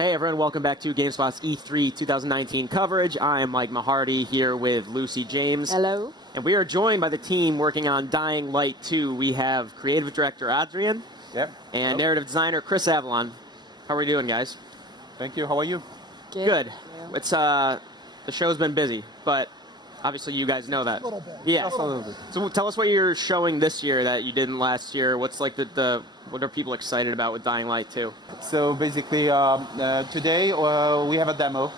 Hey everyone, welcome back to GameSpot's E3 2019 coverage. I am Mike Mahardy here with Lucy James. Hello. And we are joined by the team working on Dying Light 2. We have creative director Adrian. Yep. And narrative designer Chris Avalon. How are we doing, guys? Thank you. How are you? Good. Yeah. It's the show's been busy, but obviously you guys know that. A little bit. Yeah. Absolutely. So tell us what you're showing this year that you didn't last year. What's like what are people excited about with Dying Light 2? So basically, today we have a demo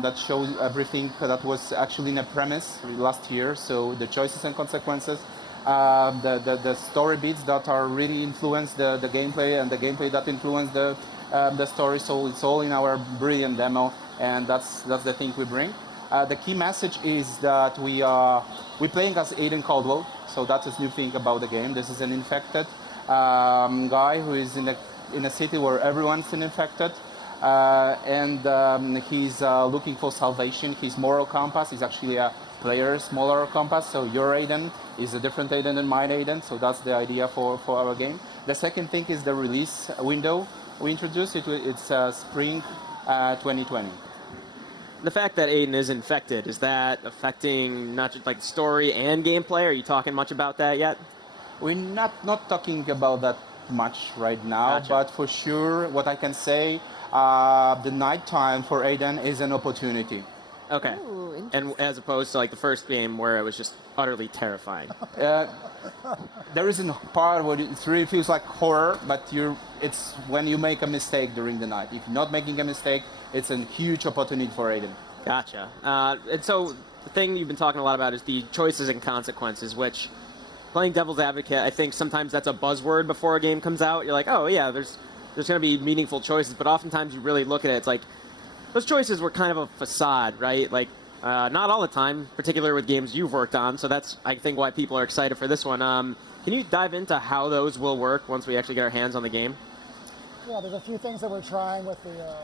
that shows everything that was actually in a premise last year. So the choices and consequences, the story beats that are really influence the gameplay, and the gameplay that influence the story. So it's all in our brilliant demo, and that's the thing we bring. The key message is that we're playing as Aiden Caldwell. So that's a new thing about the game. This is an infected guy who is in a city where everyone's infected, and he's looking for salvation. His moral compass is actually a player's moral compass. So your Aiden is a different Aiden than mine Aiden. So that's the idea for our game. The second thing is the release window. We introduced it. It's spring 2020. The fact that Aiden is infected, is that affecting not just like story and gameplay? Are you talking much about that yet? We're not talking about that much right now, Gotcha. but for sure, what I can say, the nighttime for Aiden is an opportunity. Okay. Ooh, And as opposed to like the first game where it was just utterly terrifying. There is a part where it really feels like horror, but it's when you make a mistake during the night. If you're not making a mistake, it's a huge opportunity for Aiden. Gotcha. And so the thing you've been talking a lot about is the choices and consequences, which playing devil's advocate, I think sometimes that's a buzzword before a game comes out. You're like, oh yeah, there's going to be meaningful choices, but oftentimes you really look at it, it's like, those choices were kind of a facade, right? Like, not all the time, particularly with games you've worked on, so that's, I think, why people are excited for this one. Can you dive into how those will work once we actually get our hands on the game? Yeah, there's a few things that we're trying with the.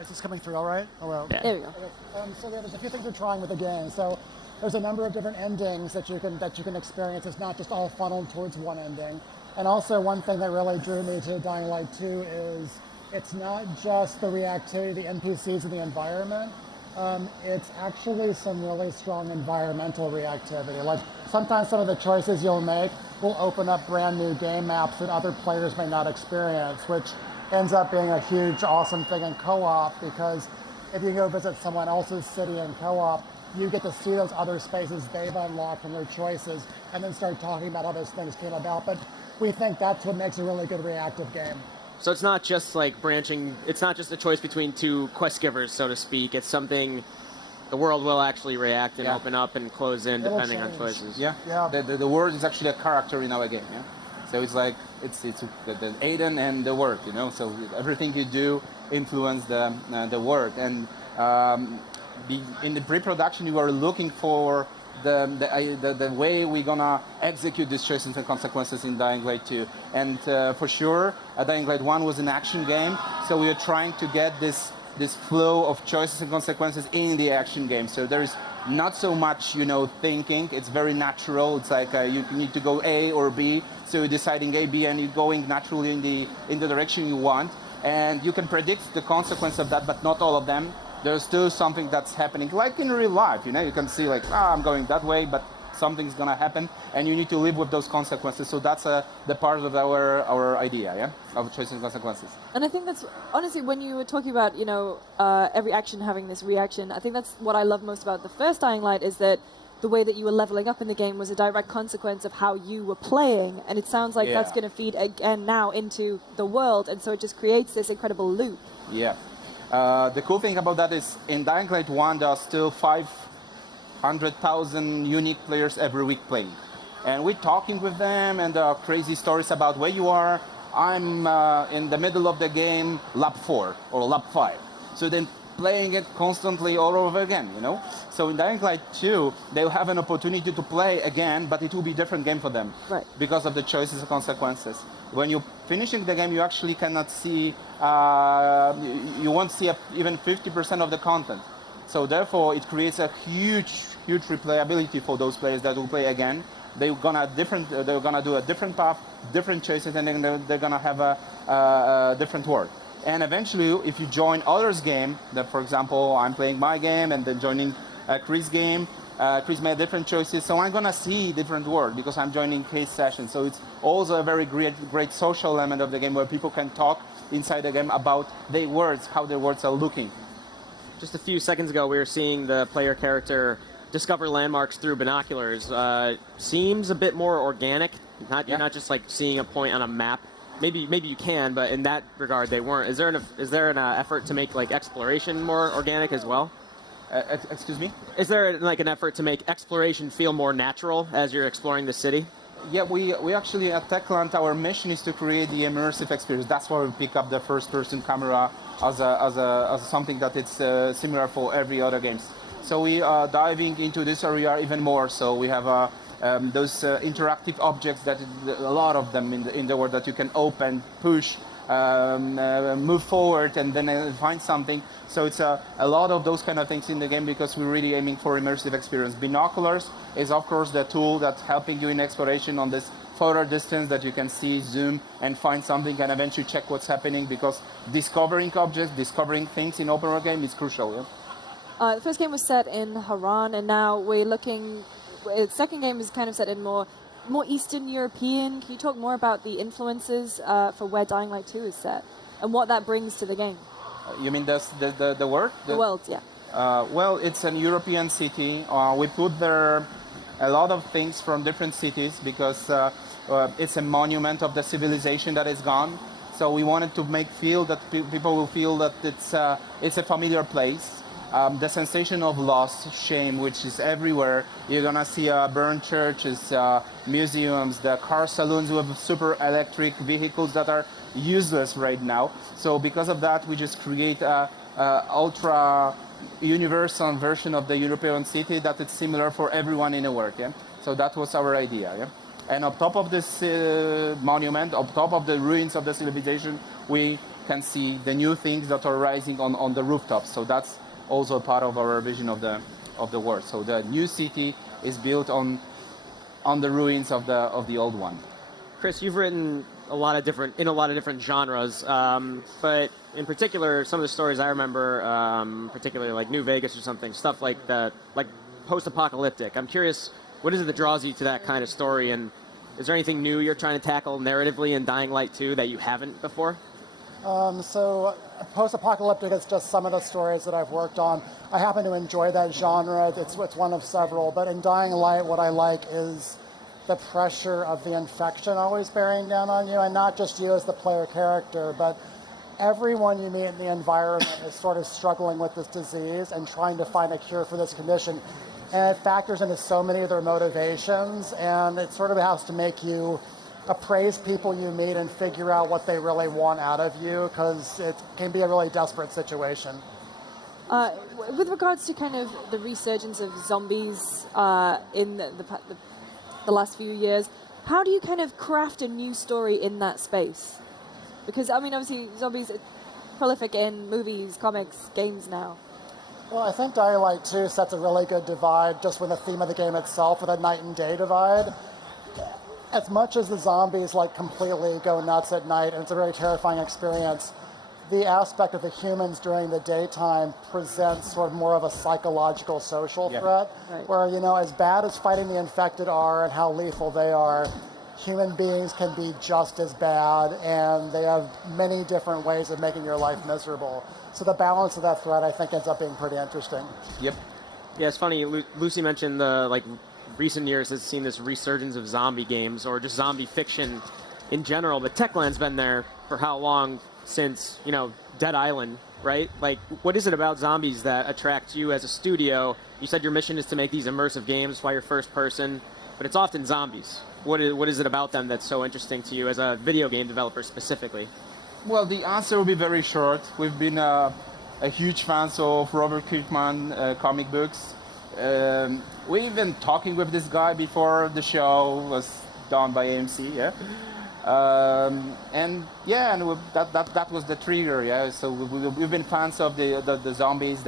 Is this coming through all right? Hello. Yeah. there we go. Okay. So there's a few things we're trying with the game. So there's a number of different endings that you can experience. It's not just all funneled towards one ending. And also one thing that really drew me to Dying Light 2 is it's not just the reactivity, the NPCs and the environment. It's actually some really strong environmental reactivity. Like sometimes some of the choices you'll make will open up brand new game maps that other players may not experience, which ends up being a huge, awesome thing in co-op, because if you go visit someone else's city in co-op, you get to see those other spaces they've unlocked from their choices and then start talking about how those things came about. But we think that's what makes a really good reactive game. So it's not just like branching, it's not just a choice between two quest givers, so to speak. It's something the world will actually react and open up and close in It'll depending on change. choices. Yeah. The world is actually a character in our game. Yeah. So it's like it's the Aiden and the world. So everything you do influence the world. And in the pre-production, you are looking for the way we're gonna execute these choices and consequences in Dying Light 2. And for sure, Dying Light 1 was an action game, so we are trying to get this flow of choices and consequences in the action game. So there is not so much thinking. It's very natural. It's like you need to go A or B, so you're deciding A, B, and you're going naturally in the direction you want. And you can predict the consequence of that, but not all of them. There's still something that's happening, like in real life. You can see like, I'm going that way, but something's gonna happen, and you need to live with those consequences. So that's the part of our idea, of choices and consequences. And I think that's, honestly, when you were talking about, every action having this reaction, I think that's what I love most about the first Dying Light, is that the way that you were leveling up in the game was a direct consequence of how you were playing, and it sounds like that's going to feed again now into the world, and so it just creates this incredible loop. Yeah. The cool thing about that is in Dying Light 1, there are still 500,000 unique players every week playing. And we're talking with them, and there are crazy stories about where you are. I'm in the middle of the game, lap 4 or lap 5. So then playing it constantly all over again, So in Dying Light 2, they'll have an opportunity to play again, but it will be a different game for them. Right. Because of the choices and consequences. When you're finishing the game, you actually cannot see, you won't see even 50% of the content. So therefore, it creates a huge replayability for those players that will play again. They're gonna do a different path, different choices, and then they're gonna have a different world. And eventually, if you join others' game, that for example, I'm playing my game and then joining Chris' game, Chris made different choices, so I'm gonna see different world because I'm joining his session. So it's also a very great social element of the game where people can talk inside the game about their words, how their words are looking. Just a few seconds ago, we were seeing the player character discover landmarks through binoculars. Seems a bit more organic. You're not just like seeing a point on a map. Maybe you can, but in that regard, they weren't. Is there an effort to make like exploration more organic as well? Excuse me? Is there like an effort to make exploration feel more natural as you're exploring the city? Yeah, we actually at Techland, our mission is to create the immersive experience. That's why we pick up the first-person camera as something that it's similar for every other games. So we are diving into this area even more. So we have those interactive objects that a lot of them in the world that you can open, push, move forward, and then find something. So it's a lot of those kind of things in the game because we're really aiming for immersive experience. Binoculars is of course the tool that's helping you in exploration on this further distance that you can see, zoom, and find something and eventually check what's happening because discovering objects, discovering things in open world game is crucial. Yeah? The first game was set in Haran, and now we're looking. The second game is kind of set in more Eastern European. Can you talk more about the influences for where Dying Light 2 is set and what that brings to the game? You mean the world? The world, yeah. Well, it's an European city. We put there a lot of things from different cities because it's a monument of the civilization that is gone. So we wanted to make feel that people will feel that it's a familiar place. The sensation of loss, shame, which is everywhere. You're gonna see burned churches, museums, the car saloons with super electric vehicles that are useless right now. So because of that, we just create a ultra universal version of the European city that is similar for everyone in the world. Yeah. So that was our idea. Yeah. And on top of this monument, on top of the ruins of the civilization, we can see the new things that are rising on the rooftops. So that's also part of our vision of the world. So the new city is built on the ruins of the old one. Chris, you've written in a lot of different genres, but in particular, some of the stories I remember, particularly like New Vegas or something, stuff like that, like post-apocalyptic. I'm curious, what is it that draws you to that kind of story, and is there anything new you're trying to tackle narratively in Dying Light 2 that you haven't before? So post-apocalyptic is just some of the stories that I've worked on. I happen to enjoy that genre. It's one of several. But in Dying Light, what I like is the pressure of the infection always bearing down on you, and not just you as the player character, but everyone you meet in the environment is sort of struggling with this disease and trying to find a cure for this condition. And it factors into so many of their motivations, and it sort of has to make you appraise people you meet and figure out what they really want out of you, because it can be a really desperate situation. With regards to kind of the resurgence of zombies in the last few years, how do you kind of craft a new story in that space? Because, I mean, obviously, zombies are prolific in movies, comics, games now. Well, I think Dying Light 2 sets a really good divide just with the theme of the game itself, with a night and day divide. As much as the zombies like completely go nuts at night, and it's a very terrifying experience, the aspect of the humans during the daytime presents sort of more of a psychological social threat, Right. where, you know, as bad as fighting the infected are and how lethal they are, human beings can be just as bad, and they have many different ways of making your life miserable. So the balance of that threat, I think, ends up being pretty interesting. Yep. Yeah, it's funny. Lucy mentioned the recent years has seen this resurgence of zombie games or just zombie fiction in general. But Techland's been there for how long? Since, Dead Island, right? Like, what is it about zombies that attracts you as a studio? You said your mission is to make these immersive games while you're first person, but it's often zombies. What is it about them that's so interesting to you as a video game developer specifically? Well, the answer will be very short. We've been a huge fans of Robert Kirkman comic books. We've been talking with this guy before the show was done by AMC, yeah. That was the trigger, yeah. So we've been fans of the zombies,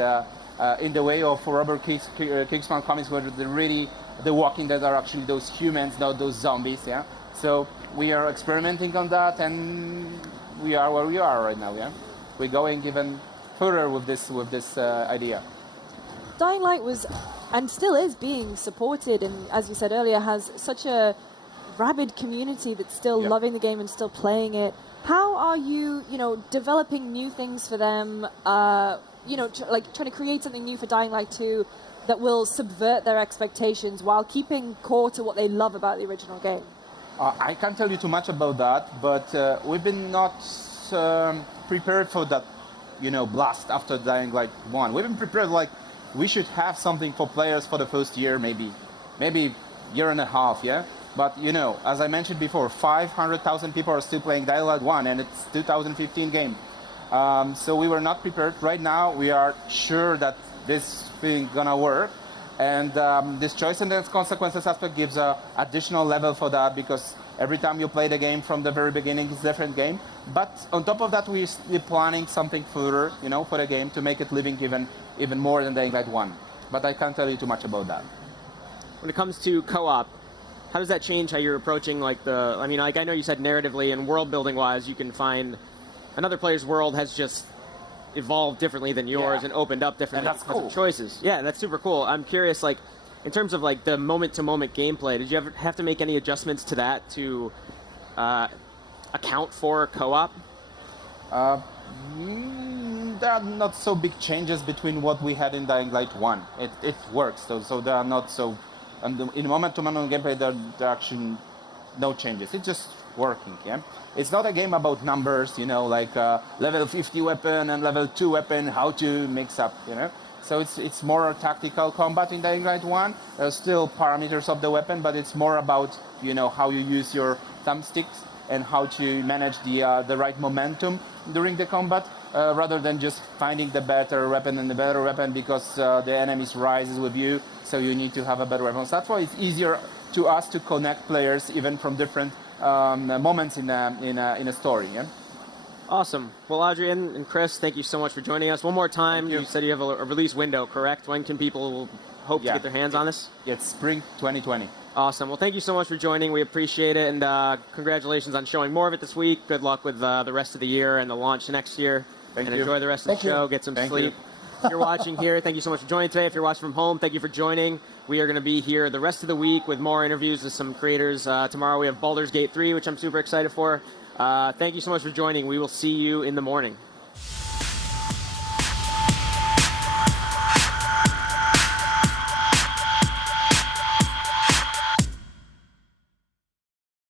in the way of Robert Kirkman comics, where the Walking Dead are actually those humans, not those zombies, yeah. So we are experimenting on that, and we are where we are right now, yeah. we're going even further with this idea. Dying Light was, and still is, being supported, and as you said earlier, has such a rabid community that's still loving the game and still playing it. How are you, developing new things for them? Like trying to create something new for Dying Light 2 that will subvert their expectations while keeping core to what they love about the original game. I can't tell you too much about that, but we've been not prepared for that, blast after Dying Light 1. We've been prepared like we should have something for players for the first year, maybe year and a half, yeah? But, as I mentioned before, 500,000 people are still playing Dying Light 1, and it's 2015 game. So we were not prepared. Right now, we are sure that this thing gonna work. And this choice and consequences aspect gives an additional level for that, because every time you play the game from the very beginning, it's a different game. But on top of that, we're planning something further, for the game to make it living even more than Dying Light 1. But I can't tell you too much about that. When it comes to co-op, how does that change how you're approaching I know you said narratively and world building wise, you can find another player's world has just evolved differently than yours and opened up differently and that's because of choices. Yeah, that's super cool. I'm curious, in terms of the moment-to-moment gameplay, did you ever have to make any adjustments to that to account for co-op? There are not so big changes between what we had in Dying Light 1. It works, so there are not so... in moment-to-moment gameplay, there are actually no changes. It's just working, yeah? It's not a game about numbers, level 50 weapon and level 2 weapon, how to mix up, So it's more tactical combat in Dying Light 1. There's still parameters of the weapon, but it's more about, how you use your thumbsticks and how to manage the right momentum during the combat, rather than just finding the better weapon because the enemies rises with you, so you need to have a better weapon. So that's why it's easier to us to connect players even from different moments in a story. Yeah. Awesome. Well, Adrian and Chris, thank you so much for joining us. One more time, you said you have a release window, correct? When can people hope to get their hands on this? It's spring 2020. Awesome. Well, thank you so much for joining. We appreciate it, and congratulations on showing more of it this week. Good luck with the rest of the year and the launch next year. Thank you. Enjoy the rest of the show. Get some sleep. If you're watching here, thank you so much for joining today. If you're watching from home, thank you for joining. We are going to be here the rest of the week with more interviews with some creators. Tomorrow we have Baldur's Gate 3, which I'm super excited for. Thank you so much for joining. We will see you in the morning.